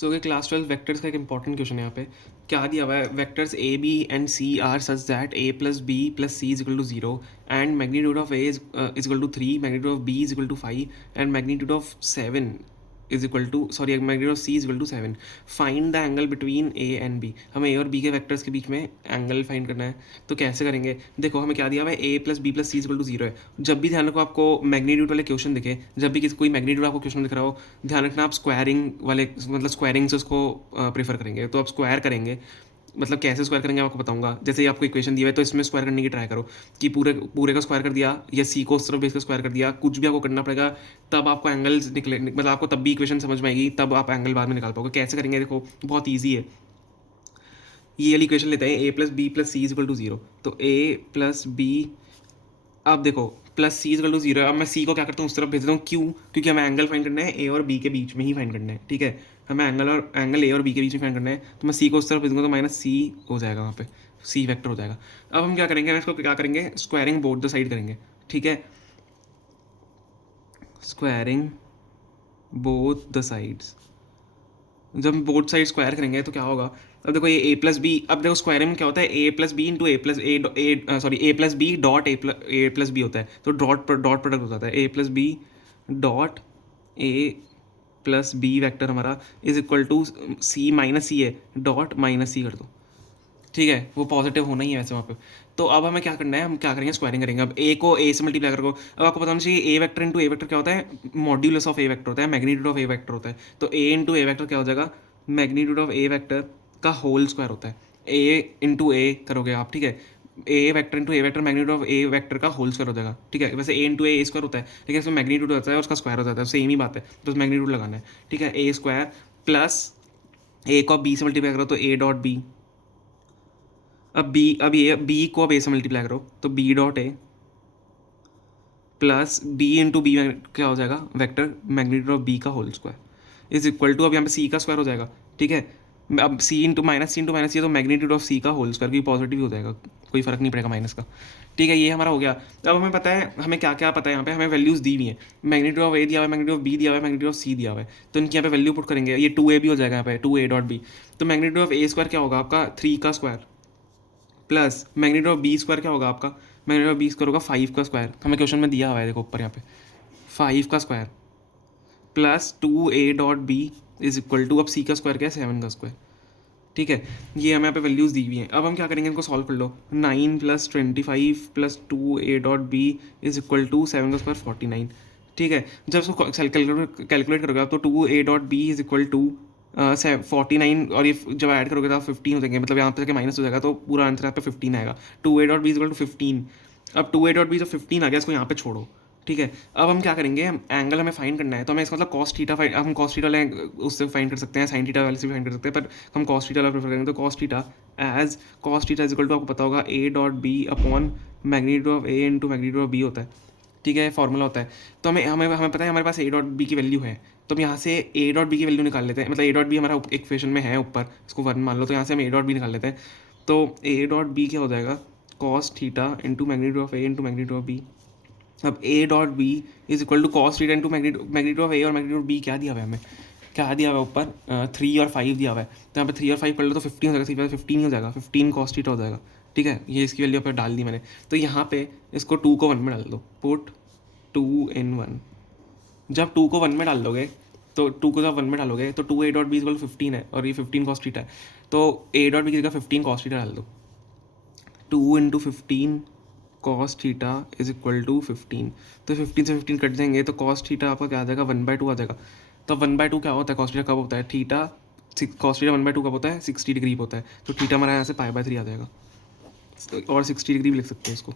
So class 12 vectors का एक important question है यहाँ पे। क्या दिया हुआ है, vectors A B and C are such that A plus B plus C is equal to 0 and magnitude of A is equal to 3, magnitude of B is equal to 5 and magnitude of 7 is equal to magnitude of C is equal to 7। Find the angle between A and B. हमें A और B के vectors के बीच में angle find करना है। तो कैसे करेंगे, देखो हमें क्या दिया हुआ है, A plus B plus C is equal to 0 है। जब भी ध्यान रखो आपको मैग्नीट्यूड वाले क्वेश्चन दिखे, जब भी किसी कोई मैग्नीट्यूड आपको क्वेश्चन दिख रहा हो, ध्यान रखना आप स्क्वायरिंग वाले, मतलब स्क्वायरिंग से उसको प्रेफर करेंगे। तो आप स्क्वायर करेंगे, मतलब कैसे स्क्वायर करेंगे आपको बताऊंगा। जैसे आपको इक्वेशन दिया है तो इसमें स्क्वायर करने की ट्राई करो कि पूरे पूरे का स्क्वायर कर दिया या सी को उस तरफ बेस का स्क्वायर कर दिया, कुछ भी आपको करना पड़ेगा। तब आपको एंगल्स निकले, मतलब आपको तब भी इक्वेशन समझ में आएगी, तब आप एंगल बाद में निकाल पाओगे। कैसे करेंगे, देखो बहुत ईजी है। ये वाली इक्वेशन लेते हैं, A plus B plus C is equal to 0। तो ए प्लस बी, अब देखो plus C is equal to 0 है। अब मैं सी को क्या करता हूँ, उस तरफ भेज देता हूँ। क्यों? क्योंकि हमें एंगल फाइंड करना है ए और बी के बीच में ही फाइंड करना है, ठीक है। हमें एंगल ए और बी के बीच में फाइंड करना है। तो मैं सी को उस तरफ भेजूंगा तो माइनस सी हो जाएगा, वहाँ पे सी वेक्टर हो जाएगा। अब हम क्या करेंगे, इसको क्या करेंगे, स्क्वायरिंग बोथ द साइड करेंगे, ठीक है। स्क्वायरिंग बोथ द साइड्स, जब हम बोथ साइड स्क्वायर करेंगे तो क्या होगा। अब देखो ये ए प्लस बी, अब देखो स्क्वायरिंग में क्या होता है, A plus B into A plus A plus B dot A plus B होता है। तो डॉट प्रोडक्ट हो जाता है, A plus B dot A plus B vector हमारा is equal to C minus C है डॉट माइनस सी कर दो, ठीक है। वो पॉजिटिव होना ही है वैसे वहाँ पे। तो अब हमें क्या करना है, हम क्या करेंगे, स्क्वायरिंग करेंगे। अब ए को ए से मल्टीप्लाई करो। अब आपको पता होना चाहिए ए वेक्टर इंटू ए वेक्टर क्या होता है, मॉड्यूलस ऑफ ए वेक्टर होता है, मैग्नीट्यूड ऑफ ए वेक्टर होता है। तो ए इंटू ए वेक्टर क्या हो जाएगा, मैग्नीट्यूड ऑफ ए वेक्टर का होल स्क्वायर होता है। ए इंटू ए करोगे आप, ठीक है। A vector into A vector magnitude of A vector का होल स्क्वायर हो जाएगा, ठीक है। वैसे ए इंटू ए स्क्वायर होता है, लेकिन इसमें मैग्नीट्यूड होता है और उसका स्क्वायर हो जाता है, सेम ही बात है। तो मैग्नीट्यूड लगाना है, ठीक है। ए स्क्वायर प्लस ए को बी से मल्टीप्लाई करो तो ए डॉट बी। अब ये बी को अब ए से मल्टीप्लाई करो तो B dot A plus B into B क्या हो जाएगा, वेक्टर मैग्नीट्यूड ऑफ बी का whole square is equal to, अब यहाँ पे सी का स्क्वायर हो जाएगा, ठीक है। अब सी इंटू माइनस ये तो मैग्नीट्यूड ऑफ सी का होल स्क्वायर भी पॉजिटिव हो जाएगा, कोई फर्क नहीं पड़ेगा माइनस का, ठीक है। ये हमारा हो गया। अब हमें पता है, हमें क्या क्या पता है, यहाँ पे हमें वैल्यूज़ दी हुई हैं। मैग्नीट्यूड ऑफ ए दिया हुआ है, मैग्नीट्यूड ऑफ बी दिया हुआ है, मैग्नीट्यूड ऑफ सी दिया हुआ है। तो इनकी यहाँ पे वैल्यू पुट करेंगे, ये 2a भी हो जाएगा यहाँ पे, 2a डॉट बी। तो मैग्नीट्यूड ऑफ ए स्क्वायर क्या होगा आपका, 3 का square plus magnitude of B square क्या होगा आपका, मैग्नीट्यूड ऑफ बी स्क्वायर होगा 5 का स्क्वायर। हमें क्वेश्चन में दिया हुआ है, देखो ऊपर यहाँ पे 5 का square plus 2a dot B is equal to, अब सी का स्क्वायर क्या है, 7 का स्क्वायर, ठीक है। ये हमें यहाँ पे वैल्यूज़ दी हुई हैं। अब हम क्या करेंगे, इनको सॉल्व कर लो। 9 plus 25 plus 2a dot B is equal to 7 का स्क्वायर 49, ठीक है। जब इसको कैलकुलेट करोगे आप तो 2a dot B is equal to 49, और ये जब ऐड करोगे तो आप 15 हो जाएंगे, मतलब यहाँ पे माइनस हो जाएगा, तो पूरा आंसर यहाँ पे 15 आएगा। 2a dot B is equal to 15। अब 2a डॉट बी जब 15 आ गया, इसको यहाँ पे छोड़ो, ठीक है। अब हम क्या करेंगे, हम एंगल हमें फाइंड करना है, तो हमें इसका मतलब कॉस थीटा फाइंड, हम कॉस थीटा वाले उससे फाइंड कर सकते हैं, साइन थीटा वाले से भी फाइंड कर सकते हैं, पर हम कॉस थीटा वाला प्रेफर करेंगे। तो cos theta is equal to, आपको पता होगा A dot B upon magnitude of A into magnitude of B होता है, ठीक है, फॉर्मूला होता है। तो हमें हमें हमें पता है हमारे पास ए डॉट बी की वैल्यू है, तो हम यहाँ से ए डॉट बी की वैल्यू निकाल लेते हैं। मतलब ए डॉट बी हमारा इक्वेशन में है ऊपर, इसको 1 मान लो, तो यहाँ से हम ए डॉट बी निकाल लेते हैं। तो ए डॉट बी क्या हो जाएगा, cos theta into magnitude of A into magnitude of B. अब A dot B is equal to cos theta into magnitude of A और मैग्नीट्यूड ऑफ बी क्या दिया हुआ है हमें, क्या दिया हुआ है ऊपर, 3 और 5 दिया हुआ है। तो यहाँ पे 3 और 5 कर लो तो 15 हो जाएगा, 15 हो जाएगा, 15 कॉस थीटा हो जाएगा, ठीक है। ये इसकी वैल्यू पे डाल दी मैंने। तो यहाँ पे इसको 2 को 1 में डाल दो, पुट 2 in 1। जब 2 को 1 में डाल दोगे, तो 2 को जब 1 में डालोगे तो 2a डॉट बी इक्वल 15 है, और ये 15 कॉस थीटा है। तो a डॉट बी की जगह 15 कॉस थीटा डाल दो। 2 into 15 cos theta is equal to 15। तो 15 से 15 कट जाएंगे, तो कॉस थीटा आपका क्या आ जाएगा, 1/2 आ जाएगा। तो 1/2 क्या होता है, कॉस थीटा कब होता है, थीटा कॉस थीटा 1/2 कब होता है, 60 डिग्री होता है। तो थीटा हमारा यहाँ से π/3 आ जाएगा, और 60 डिग्री भी लिख सकते हैं इसको।